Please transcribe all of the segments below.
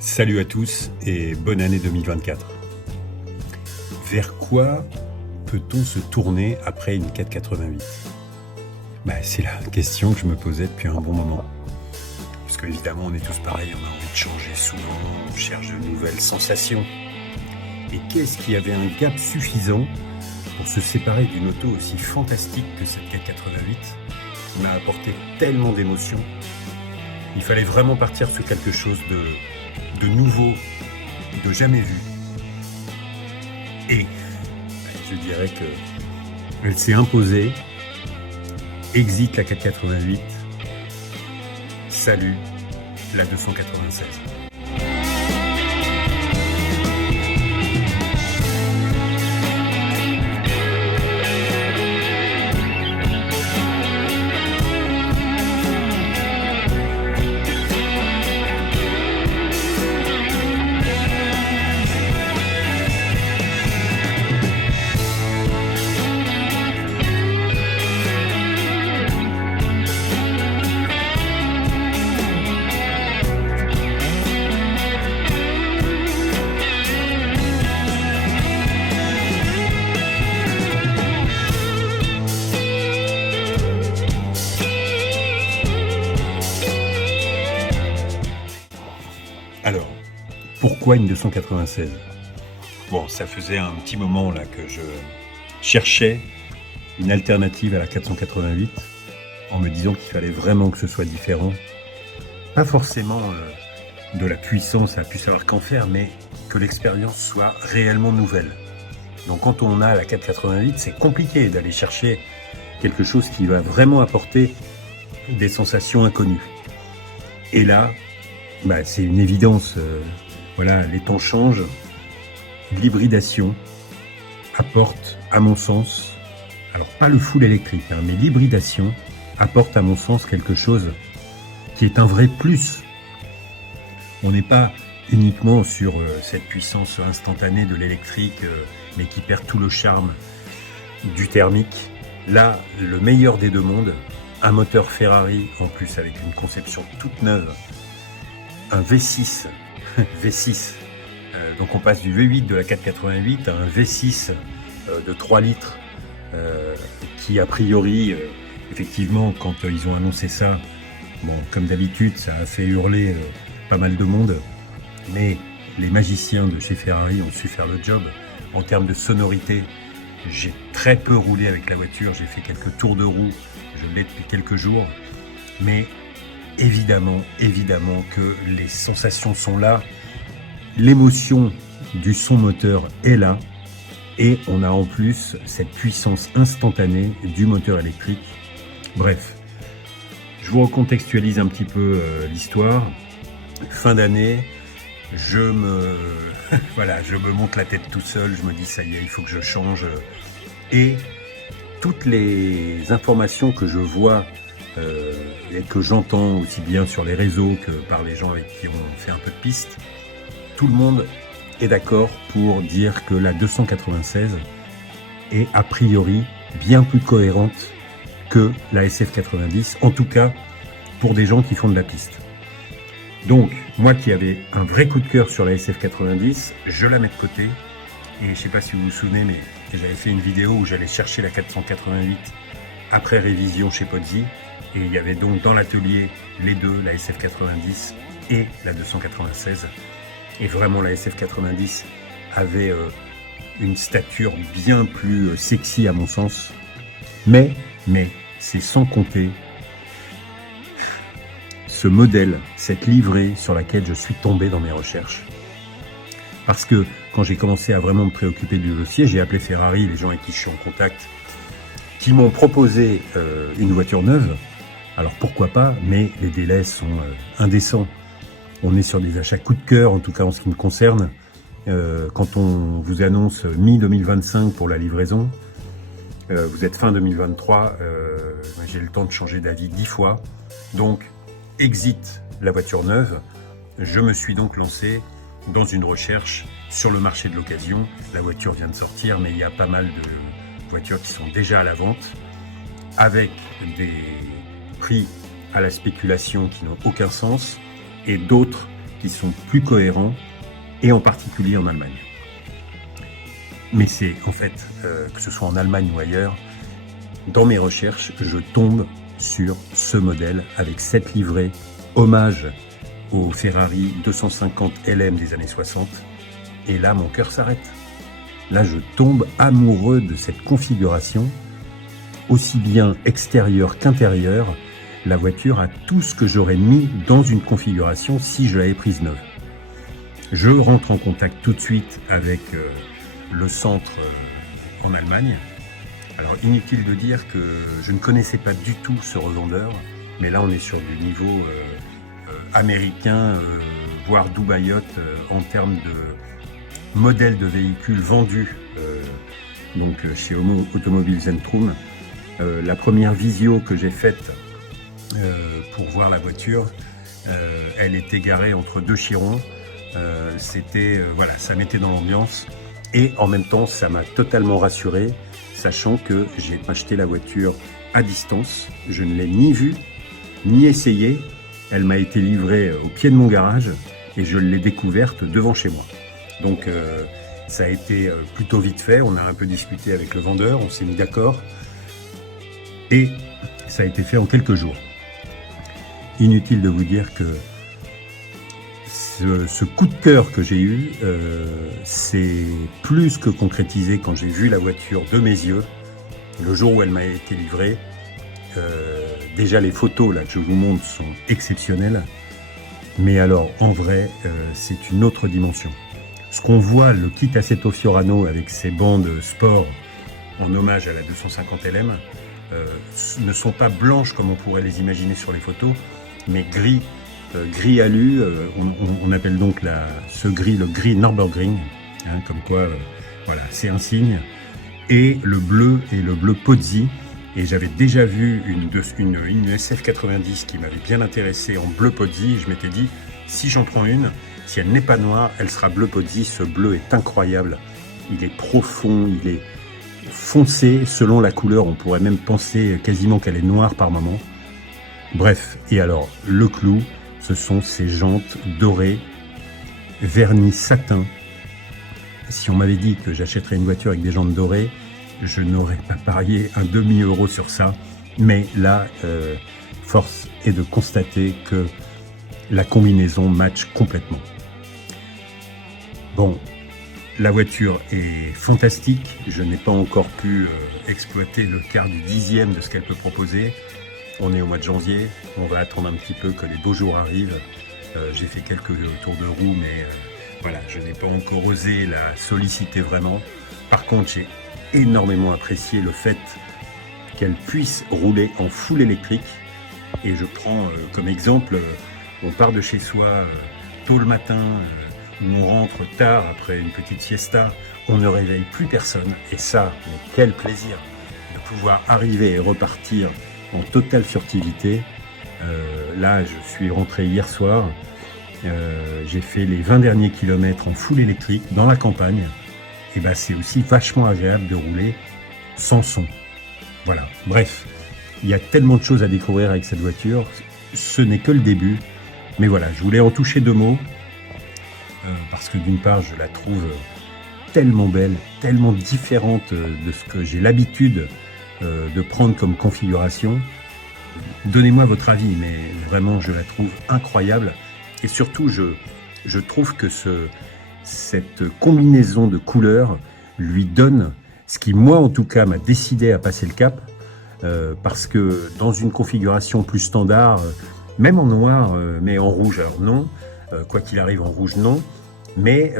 Salut à tous et bonne année 2024. Vers quoi peut-on se tourner après une 488 ? C'est la question que je me posais depuis un bon moment. Parce qu'évidemment, on est tous pareils, on a envie de changer souvent, on cherche de nouvelles sensations. Et qu'est-ce qui avait un gap suffisant pour se séparer d'une auto aussi fantastique que cette 488 qui m'a apporté tellement d'émotions? Il fallait vraiment partir sur quelque chose de nouveau, de jamais vu. Et je dirais que elle s'est imposée. Exit la 488. Salut la 296. Alors, pourquoi une 296 ? Bon, ça faisait un petit moment là que je cherchais une alternative à la 488 en me disant qu'il fallait vraiment que ce soit différent. Pas forcément de la puissance à plus savoir qu'en faire, mais que l'expérience soit réellement nouvelle. Donc quand on a la 488, c'est compliqué d'aller chercher quelque chose qui va vraiment apporter des sensations inconnues. Et là, c'est une évidence. Les temps changent. L'hybridation apporte, à mon sens, alors pas le full électrique, mais l'hybridation apporte, à mon sens, quelque chose qui est un vrai plus. On n'est pas uniquement sur cette puissance instantanée de l'électrique, mais qui perd tout le charme du thermique. Là, le meilleur des deux mondes, un moteur Ferrari, en plus avec une conception toute neuve, un V6, donc on passe du V8 de la 488 à un V6 de 3 litres, qui a priori, effectivement, quand ils ont annoncé ça, comme d'habitude, ça a fait hurler pas mal de monde, mais les magiciens de chez Ferrari ont su faire le job. En termes de sonorité, j'ai très peu roulé avec la voiture, j'ai fait quelques tours de roue, je l'ai depuis quelques jours, mais évidemment que les sensations sont là, l'émotion du son moteur est là, et on a en plus cette puissance instantanée du moteur électrique. Bref, je vous recontextualise un petit peu l'histoire. Fin d'année, je me monte la tête tout seul, je me dis ça y est, il faut que je change. Et toutes les informations que je vois et que j'entends aussi bien sur les réseaux que par les gens avec qui on fait un peu de piste, tout le monde est d'accord pour dire que la 296 est a priori bien plus cohérente que la SF90, en tout cas pour des gens qui font de la piste. Donc, moi qui avais un vrai coup de cœur sur la SF90, je la mets de côté. Et je ne sais pas si vous vous souvenez, mais j'avais fait une vidéo où j'allais chercher la 488 après révision chez Podzi. Et il y avait donc dans l'atelier les deux, la SF90 et la 296. Et vraiment, la SF90 avait une stature bien plus sexy à mon sens. Mais c'est sans compter ce modèle, cette livrée sur laquelle je suis tombé dans mes recherches. Parce que quand j'ai commencé à vraiment me préoccuper du dossier, j'ai appelé Ferrari, les gens avec qui je suis en contact, qui m'ont proposé une voiture neuve. Alors pourquoi pas, mais les délais sont indécents. On est sur des achats coup de cœur, en tout cas en ce qui me concerne. Quand on vous annonce mi-2025 pour la livraison, vous êtes fin 2023, j'ai le temps de changer d'avis 10 fois. Donc, exit la voiture neuve. Je me suis donc lancé dans une recherche sur le marché de l'occasion. La voiture vient de sortir, mais il y a pas mal de voitures qui sont déjà à la vente, avec des prix à la spéculation qui n'ont aucun sens, et d'autres qui sont plus cohérents, et en particulier en Allemagne. Mais c'est en fait, que ce soit en Allemagne ou ailleurs, dans mes recherches, je tombe sur ce modèle avec cette livrée, hommage au Ferrari 250 LM des années 60, et là mon cœur s'arrête. Là je tombe amoureux de cette configuration, aussi bien extérieure qu'intérieure. La voiture a tout ce que j'aurais mis dans une configuration si je l'avais prise neuve. Je rentre en contact tout de suite avec le centre en Allemagne. Alors inutile de dire que je ne connaissais pas du tout ce revendeur, mais là on est sur du niveau américain, voire dubaïote en termes de modèles de véhicules vendus donc chez Automobile Zentrum. La première visio que j'ai faite pour voir la voiture, elle était garée entre deux chirons. C'était voilà, ça mettait dans l'ambiance et en même temps ça m'a totalement rassuré, sachant que j'ai acheté la voiture à distance. Je ne l'ai ni vue ni essayée. Elle m'a été livrée au pied de mon garage et je l'ai découverte devant chez moi. Donc ça a été plutôt vite fait. On a un peu discuté avec le vendeur, on s'est mis d'accord et ça a été fait en quelques jours. Inutile de vous dire que ce coup de cœur que j'ai eu, c'est plus que concrétisé quand j'ai vu la voiture de mes yeux, le jour où elle m'a été livrée. Déjà les photos là que je vous montre sont exceptionnelles, mais alors en vrai c'est une autre dimension. Ce qu'on voit, le kit Assetto Fiorano avec ses bandes sport en hommage à la 250 LM, ne sont pas blanches comme on pourrait les imaginer sur les photos, mais gris. Gris alu, on appelle donc ce gris le gris Nürburgring, hein, comme quoi voilà, c'est un signe, et le bleu Pozzi. Et j'avais déjà vu une SF90 qui m'avait bien intéressé en bleu Pozzi, et je m'étais dit, si j'en prends une, si elle n'est pas noire, elle sera bleu Pozzi. Ce bleu est incroyable, il est profond, il est foncé selon la couleur, on pourrait même penser quasiment qu'elle est noire par moment. Bref, et alors le clou, ce sont ces jantes dorées, vernis satin. Si on m'avait dit que j'achèterais une voiture avec des jantes dorées, je n'aurais pas parié un demi-euro sur ça. Mais là, force est de constater que la combinaison match complètement. Bon, la voiture est fantastique. Je n'ai pas encore pu exploiter le quart du dixième de ce qu'elle peut proposer. On est au mois de janvier, on va attendre un petit peu que les beaux jours arrivent. J'ai fait quelques tours de roue, mais voilà, je n'ai pas encore osé la solliciter vraiment. Par contre, j'ai énormément apprécié le fait qu'elle puisse rouler en full électrique. Et je prends comme exemple, on part de chez soi tôt le matin, on rentre tard après une petite siesta, on ne réveille plus personne. Et ça, mais quel plaisir de pouvoir arriver et repartir en totale furtivité. Là, je suis rentré hier soir. J'ai fait les 20 derniers kilomètres en full électrique dans la campagne. Et ben, c'est aussi vachement agréable de rouler sans son. Voilà. Bref, il y a tellement de choses à découvrir avec cette voiture. Ce n'est que le début. Mais voilà, je voulais en toucher deux mots. Parce que d'une part, je la trouve tellement belle, tellement différente de ce que j'ai l'habitude de prendre comme configuration. Donnez-moi votre avis, mais vraiment je la trouve incroyable. Et surtout je trouve que cette combinaison de couleurs lui donne ce qui moi en tout cas m'a décidé à passer le cap, parce que dans une configuration plus standard, même en noir mais en rouge, alors non, quoi qu'il arrive en rouge non, mais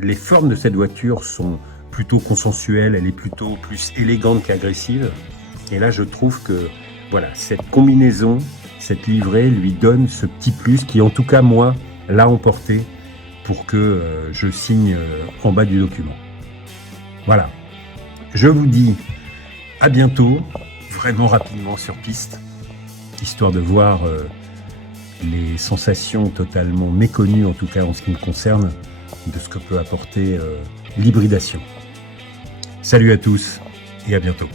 les formes de cette voiture sont plutôt consensuelle, elle est plutôt plus élégante qu'agressive. Et là, je trouve que voilà, cette combinaison, cette livrée lui donne ce petit plus qui, en tout cas, moi, l'a emporté pour que je signe en bas du document. Voilà. Je vous dis à bientôt, vraiment rapidement sur piste, histoire de voir les sensations totalement méconnues, en tout cas en ce qui me concerne, de ce que peut apporter l'hybridation. Salut à tous et à bientôt.